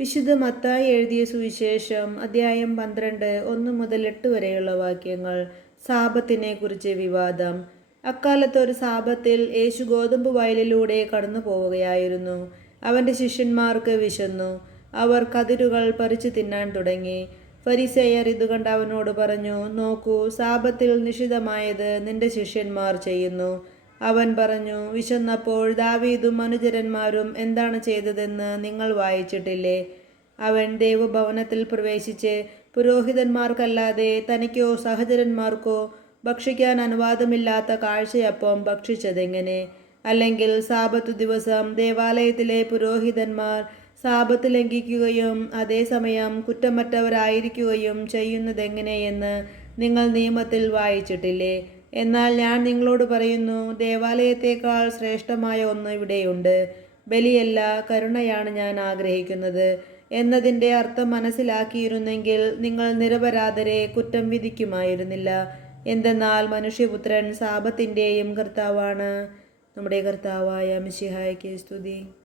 വിശുദ്ധ മത്തായി എഴുതിയ സുവിശേഷം അധ്യായം 12 1 മുതൽ 8 വരെയുള്ള വാക്യങ്ങൾ. സാപത്തിനെ കുറിച്ച് വിവാദം. അക്കാലത്ത് ഒരു സാപത്തിൽ യേശു ഗോതമ്പ് വയലിലൂടെ കടന്നു പോവുകയായിരുന്നു. അവൻ്റെ ശിഷ്യന്മാർക്ക് വിശന്നു. അവർ കതിരുകൾ പറിച്ചു തിന്നാൻ തുടങ്ങി. ഫരിസേയർ ഇതുകണ്ട് അവനോട് പറഞ്ഞു, നോക്കൂ, സാപത്തിൽ നിഷിദ്ധമായത് നിന്റെ ശിഷ്യന്മാർ ചെയ്യുന്നു. അവൻ പറഞ്ഞു, വിശന്നപ്പോൾ ദാവീദും അനുചരന്മാരും എന്താണ് ചെയ്തതെന്ന് നിങ്ങൾ വായിച്ചിട്ടില്ലേ? അവൻ ദൈവഭവനത്തിൽ പ്രവേശിച്ച് പുരോഹിതന്മാർക്കല്ലാതെ തനിക്കോ സഹചരന്മാർക്കോ ഭക്ഷിക്കാൻ അനുവാദമില്ലാത്ത കാഴ്ചയപ്പം ഭക്ഷിച്ചതെങ്ങനെ? അല്ലെങ്കിൽ സാബത്ത് ദിവസം ദേവാലയത്തിലെ പുരോഹിതന്മാർ സാബത്ത് ലംഘിക്കുകയും അതേസമയം കുറ്റമറ്റവരായിരിക്കുകയും ചെയ്യുന്നതെങ്ങനെയെന്ന് നിങ്ങൾ നിയമത്തിൽ വായിച്ചിട്ടില്ലേ? എന്നാൽ ഞാൻ നിങ്ങളോട് പറയുന്നു, ദേവാലയത്തേക്കാൾ ശ്രേഷ്ഠമായ ഒന്ന് ഇവിടെയുണ്ട്. ബലിയല്ല, കരുണയാണ് ഞാൻ ആഗ്രഹിക്കുന്നത് എന്നതിൻ്റെ അർത്ഥം മനസ്സിലാക്കിയിരുന്നെങ്കിൽ നിങ്ങൾ നിരപരാധരെ കുറ്റം വിധിക്കുമായിരുന്നില്ല. എന്തെന്നാൽ മനുഷ്യപുത്രൻ സാപത്തിൻ്റെയും കർത്താവാണ്. നമ്മുടെ കർത്താവായ മിശിഹായ്ക്ക് സ്തുതി.